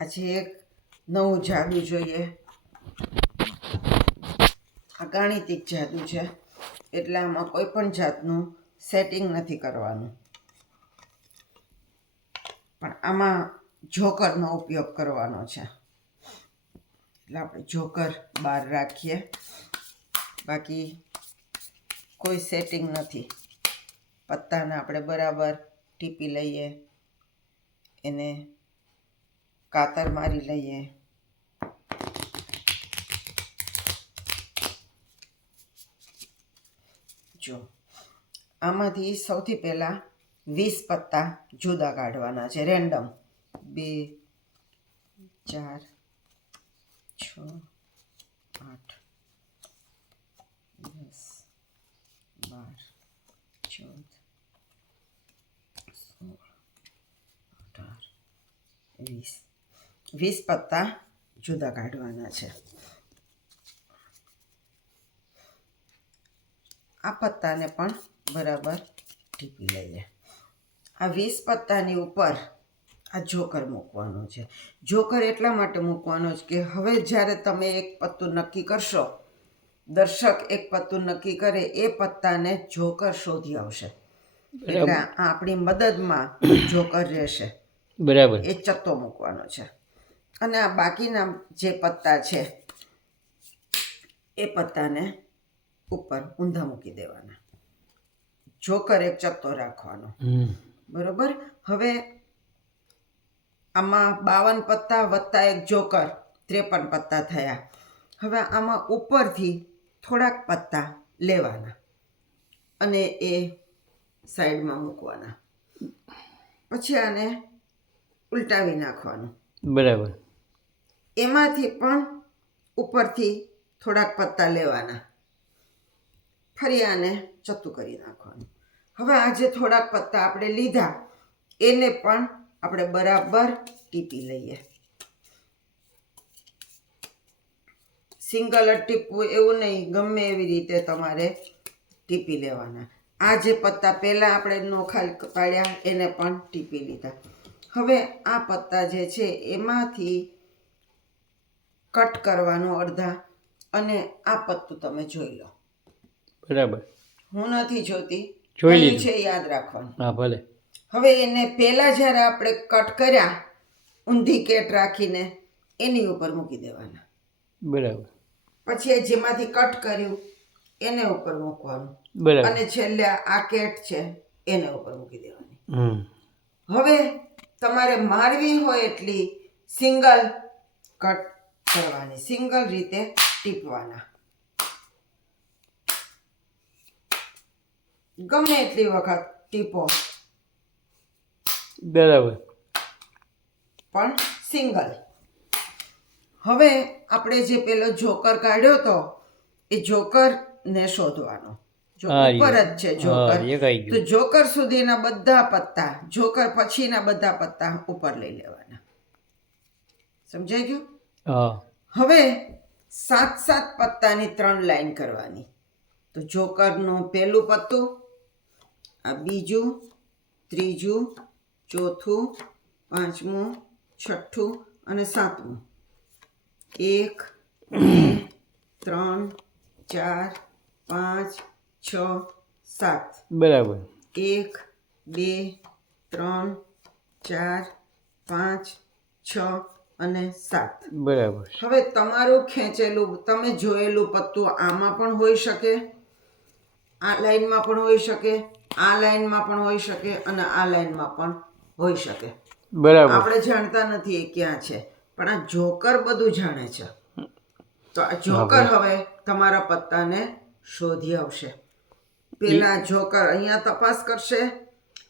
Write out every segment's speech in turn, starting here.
આજે એક નવું જાદુ જોઈએ. આ ગાણિતિક જાદુ છે. એટલે આમાં કોઈ પણ જાતનું સેટિંગ નથી કરવાનું. પણ આમાં જોકરનો ઉપયોગ કરવાનો છે. એટલે આપણે જોકર બહાર રાખીએ. બાકી કોઈ સેટિંગ નથી. પત્તાને આપણે બરાબર ટીપી લઈએ. એને કાતર મારી લઈએ. જો, આમાંથી સૌથી પહેલાં વીસ પત્તા જુદા કાઢવાના છે, રેન્ડમ. બે, ચાર, છ, આઠ, દસ, બાર, ચૌદ, સોળ અઢાર વીસ. વીસ પત્તા જુદા કાઢવાના છે. આ પત્તાને પણ બરાબર ટીપી લઈએ. આ વીસ પત્તાની ઉપર આ જોકર મૂકવાનો છે. જોકર એટલા માટે મૂકવાનો છે કે હવે જ્યારે તમે એક પત્તું નક્કી કરશો દર્શક એક પત્તું નક્કી કરે એ પત્તાને જોકર શોધી આવશે. એટલે આપણી મદદમાં જોકર રહેશે. બરાબર. એ ચત્તો મૂકવાનો છે. અને આ બાકીના જે પત્તા છે એ પત્તાને ઉપર ઊંધા મૂકી દેવાના. જોકર એક ચત્તો રાખવાનો. બરોબર? હવે આમાં બાવન પત્તા વત્તા એક જોકર ત્રેપન પત્તા થયા. હવે આમાં ઉપરથી થોડાક પત્તા લેવાના અને એ સાઈડમાં મૂકવાના. પછી આને ઉલટાવી નાખવાનું. બરાબર. એમાંથી પણ ઉપરથી થોડાક પત્તા લેવાના. ફરી આને ચતું કરી નાખવાનું. હવે આ જે થોડાક પત્તા આપણે લીધા, એને પણ આપણે બરાબર ટીપી લઈએ. સિંગલ ટીપવું એવું નહીં, ગમે એવી રીતે તમારે ટીપી લેવાના. આ જે પત્તા પહેલાં આપણે નોખા પાડ્યા, એને પણ ટીપી લીધા. હવે આ પત્તા જે છે, એમાંથી કટ કરવાનો અડધા અને આ પત્તું તમે જોઈ લો. બરાબર. હું નથી જોતી જોઈ છે યાદ રાખવાનું. હા ભલે. હવે એને પહેલાં જ્યારે આપણે કટ કર્યા ઊંધી કેટ રાખીને એની ઉપર મૂકી દેવાના. બરાબર. પછી જેમાંથી કટ કર્યું એને ઉપર મૂકવાનું. બરાબર. અને છેલ્લે આ કેટ છે એને ઉપર મૂકી દેવાની. હમ. હવે તમારે મારવી હોય એટલી સિંગલ કટ કરવાની સિંગલ રીતે ટીપવાના. ગમે એટલી વખત ટીપો. બરાબર. પણ સિંગલ. હવે આપણે જે પેલો જોકર કાઢ્યો તો એ જોકર ને શોધવાનો ઉપર જ છે જોકર. તો જોકર સુધીના બધા પત્તા જોકર પછીના બધા પત્તા ઉપર લઈ લેવાના. સમજાઈ ગયું? હવે સાત સાત પત્તાની ત્રણ લાઈન કરવાની. તો જોકરનું પહેલું પત્તું આ બીજું ત્રીજું ચોથું પાંચમું છઠ્ઠું અને સાતમું. એક ત્રણ ચાર પાંચ છ સાત. બરાબર. એક બે ત્રણ ચાર પાંચ છ અને સાત. બરાબર હવે તમારું ખેંચેલું તમે જોયેલું પત્તું આમાં પણ હોઈ શકે આ લાઈનમાં પણ હોઈ શકે આ લાઈનમાં પણ હોઈ શકે અને આ લાઈનમાં પણ હોઈ શકે. બરાબર. આપણે જાણતા નથી એ ક્યાં છે પણ આ જોકર બધું જાણે છે. તો આ જોકર હવે તમારા પત્તાને શોધી આવશે. પેલા જોકર અહીંયા તપાસ કરશે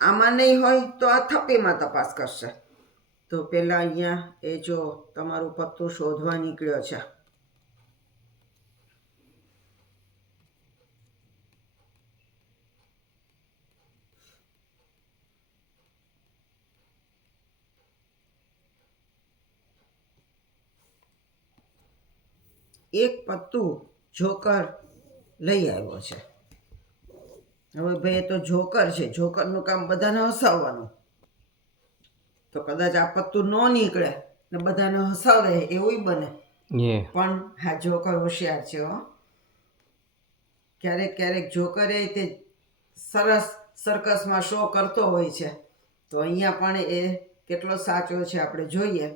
આમાં નહીં હોય તો આ થપ્પીમાં તપાસ કરશે. તો પેલા અહીંયા એ જો તમારું પત્તું શોધવા નીકળ્યો છે. એક પત્તું જોકર લઈ આવ્યો છે. હવે ભાઈ એ તો જોકર છે. જોકરનું કામ બધાને હસાવવાનું. તો કદાચ આ પત્તું ન નીકળે ને બધાને હસાવે એવું બને. પણ હા જોકર હોશિયાર છે હો. ક્યારેક ક્યારેક જોકરે તે સરસ સર્કસમાં શો કરતો હોય છે. તો અહીંયા પણ એ કેટલો સાચો છે આપણે જોઈએ.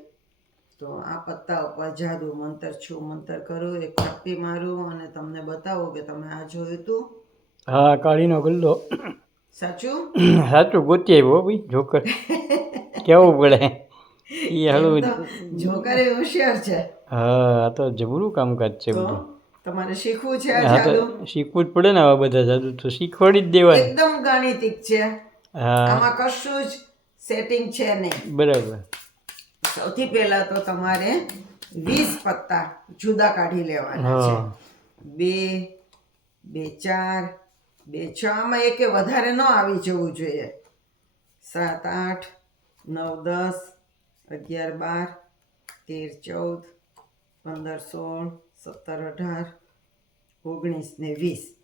તો આ પત્તા ઉપર જાદુ મંતર છું મંતર કરું એક થપ્પી મારું અને તમને બતાવું કે તમે આ જોયું તું. હા કાળીનો ગુલ્લો સાચું? સાચું ગોતી આવ્યો ભાઈ જોકર. કેવું પડે? એ હળવું જોકર હોશિયાર છે. હા તો જબરું કામકાજ છે બધું. તમારે શીખવું છે આ જાદુ? શીખવું જ પડે ને આવા બધા જાદુ તો શીખવાડી જ દેવાય. એકદમ ગાણિતિક છે. હા. આમાં કશું જ સેટિંગ છે નહીં. બરાબર. સૌથી પહેલા તો તમારે વીસ પત્તા જુદા કાઢી લેવાના છે. બે બે ચાર બે છ. આમાં એકે વધારે ન આવી જવું જોઈએ. સાત આઠ નવ દસ અગિયાર બાર તેર ચૌદ પંદર સોળ સત્તર અઢાર ઓગણીસ ને વીસ.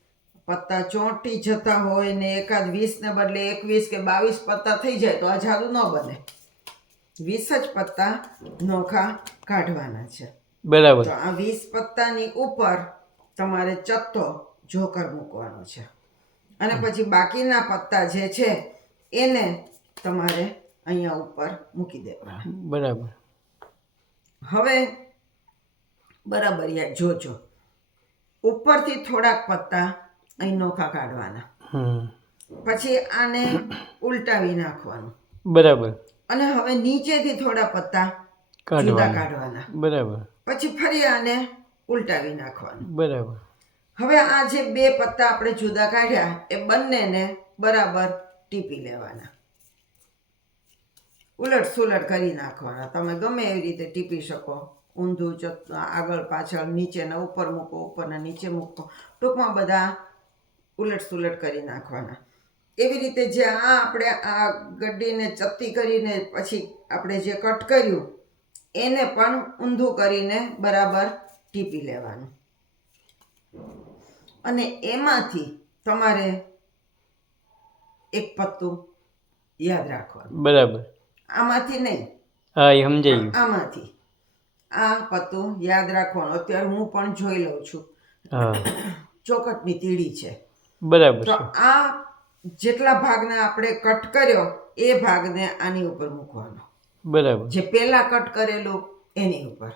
પત્તા ચોંટી જતા હોય ને એકાદ વીસને બદલે એકવીસ કે બાવીસ પત્તા થઈ જાય તો આ જાદુ ન બને. વીસ જ પત્તા નોખા કાઢવાના છે. બરાબર. તો આ વીસ પત્તાની ઉપર તમારે ચત્તો જોકર મૂકવાનો છે. અને પછી બાકીના પત્તા જે છે એને તમારે અહીંયા ઉપર મૂકી દેવાના બરાબર. હવે બરાબર યાર જોજો. ઉપરથી થોડાક પત્તા અહીં નોખા કાઢવાના. પછી આને ઉલટાવી નાખવાનું. બરાબર. અને હવે નીચેથી થોડા પત્તા જુદા કાઢવાના. બરાબર. પછી ફરી આને ઉલટાવી નાખવાનું. બરાબર. હવે આ જે બે પત્તા આપણે જુદા કાઢ્યા એ બંનેને બરાબર ટીપી લેવાના. ઉલટ સુલટ કરી નાખવાના. તમે ગમે એવી રીતે ટીપી શકો. ઊંધું ચત આગળ પાછળ નીચેના ઉપર મૂકો ઉપરના નીચે મૂકો. ટૂંકમાં બધા ઉલટ સુલટ કરી નાખવાના. એવી રીતે જે આ આપણે આ ગड्डीને ચત્તી કરીને પછી આપણે જે કટ કર્યું, એને પણ ઊંધું કરીને બરાબર ટીપી લેવાનું. અને એમાંથી તમારે એક પત્તું યાદ રાખવાનું. બરાબર. આમાંથી નહીં. હા એ સમજાઈ ગયું આમાંથી. આ પત્તું યાદ રાખવાનું. અત્યારે હું પણ જોઈ લઉં છું. ચોકટની તીડી છે. બરાબર તો આ જેટલા ભાગને આપણે કટ કર્યો એ ભાગને આની ઉપર મૂકવાનો. બરાબર. જે પહેલા કટ કરેલું એની ઉપર.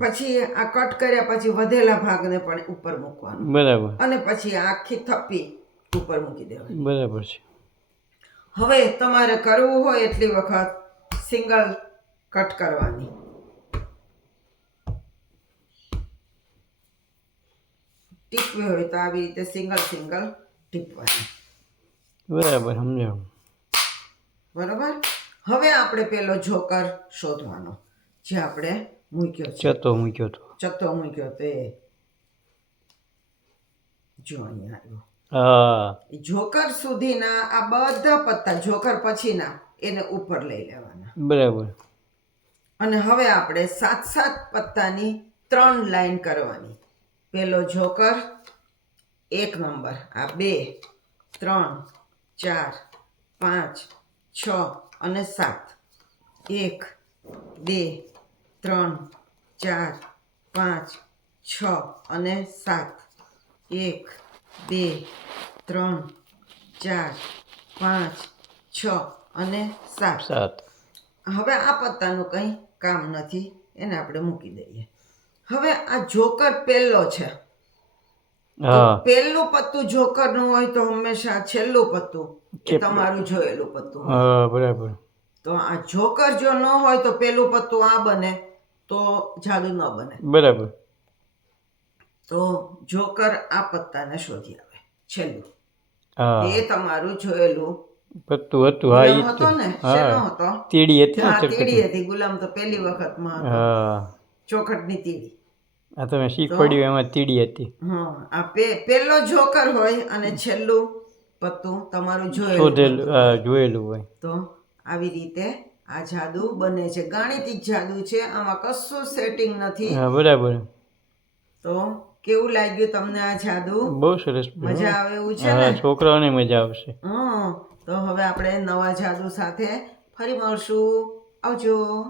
પછી આ કટ કર્યા પછી વધેલા ભાગને પણ ઉપર મૂકવાનો. બરાબર. અને પછી આખી થપ્પી ઉપર મૂકી દેવાની. બરાબર છે. હવે તમારે કરવું હોય એટલી વખત સિંગલ કટ કરવાની. ટીપવી હોય તો આવી રીતે સિંગલ સિંગલ ટીપવાની. બરાબર સમજાવું બરોબર? હવે આપણે પેલો જોકર શોધવાનો જે આપણે મૂક્યો ચતો મૂક્યો તો. ચતો મૂક્યો તે જો અહીંયા આવ્યો. જોકર સુધીના આ બધા પત્તા જોકર પછીના એને ઉપર લઈ લેવાના. બરાબર. અને હવે આપણે સાત સાત પત્તાની ત્રણ લાઈન કરવાની. પેલો જોકર એક નંબર. આ બે ત્રણ ચાર પાંચ છ અને સાત. એક બે ત્રણ ચાર પાંચ છ અને સાત. એક બે ત્રણ ચાર પાંચ છ અને સાત. સાત. હવે આ પત્તાનું કંઈ કામ નથી એને આપણે મૂકી દઈએ. હવે આ જોકર પહેલો છે. પહેલું પત્તું જોકરનું હોય તો હંમેશા છેલ્લું પત્તું કે- તમારું જોયેલું પત્તું બરાબર. તો આ જોકર જો ન હોય તો પેલું પત્તું આ બને તો જાદુ ન બને. બરાબર. તો જોકર આ પત્તાને શોધી આવે છેલ્લું. એ તમારું જોયેલું. પત્તું હતું હા એ હતો ને? શેનો હતો? તીડી હતી ને તીડી હતી. ગુલામ તો પહેલી વખતમાં હા. ચોખટની તીડી. આ તમે શીખવાડ્યું એમાં તીડી હતી. હા આ પેલો જોકર હોય અને છેલ્લું પત્તું તમારું જોયેલું જોયેલું હોય. તો આવી રીતે આ જાદુ બને છે. ગાણિતિક જાદુ છે. આમાં કશું સેટિંગ નથી. હા બરાબર. તો કેવું લાગ્યું તમને આ જાદુ? બહુ સરસ. મજા આવે એવું છે ને? છોકરાઓને મજા આવશે. હં તો હવે આપણે નવા જાદુ સાથે ફરી મળશું. આવજો.